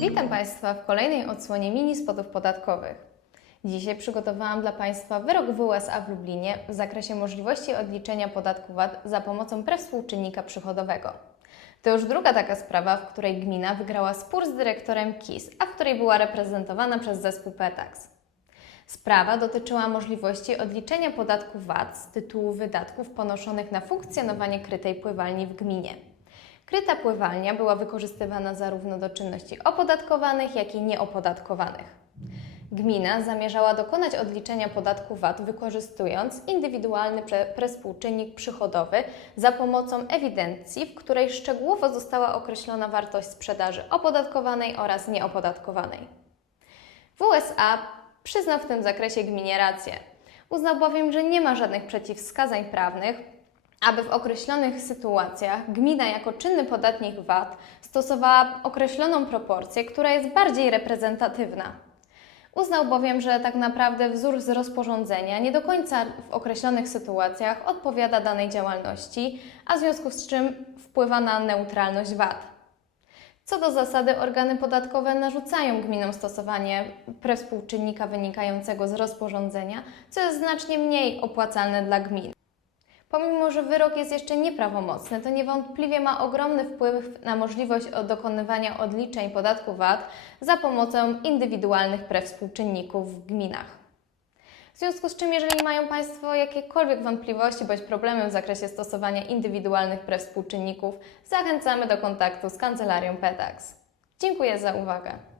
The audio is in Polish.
Witam Państwa w kolejnej odsłonie mini spotów podatkowych. Dzisiaj przygotowałam dla Państwa wyrok WSA w Lublinie w zakresie możliwości odliczenia podatku VAT za pomocą prewspółczynnika przychodowego. To już druga taka sprawa, w której gmina wygrała spór z dyrektorem KIS, a w której była reprezentowana przez zespół PETAX. Sprawa dotyczyła możliwości odliczenia podatku VAT z tytułu wydatków ponoszonych na funkcjonowanie krytej pływalni w gminie. Kryta pływalnia była wykorzystywana zarówno do czynności opodatkowanych, jak i nieopodatkowanych. Gmina zamierzała dokonać odliczenia podatku VAT wykorzystując indywidualny prespółczynnik przychodowy za pomocą ewidencji, w której szczegółowo została określona wartość sprzedaży opodatkowanej oraz nieopodatkowanej. WSA przyznał w tym zakresie gminie rację. Uznał bowiem, że nie ma żadnych przeciwwskazań prawnych, aby w określonych sytuacjach gmina jako czynny podatnik VAT stosowała określoną proporcję, która jest bardziej reprezentatywna. Uznał bowiem, że tak naprawdę wzór z rozporządzenia nie do końca w określonych sytuacjach odpowiada danej działalności, a w związku z czym wpływa na neutralność VAT. Co do zasady, organy podatkowe narzucają gminom stosowanie prewspółczynnika wynikającego z rozporządzenia, co jest znacznie mniej opłacalne dla gmin. Pomimo, że wyrok jest jeszcze nieprawomocny, to niewątpliwie ma ogromny wpływ na możliwość dokonywania odliczeń podatku VAT za pomocą indywidualnych prewspółczynników w gminach. W związku z czym, jeżeli mają Państwo jakiekolwiek wątpliwości bądź problemy w zakresie stosowania indywidualnych prewspółczynników, zachęcamy do kontaktu z kancelarią PETAX. Dziękuję za uwagę.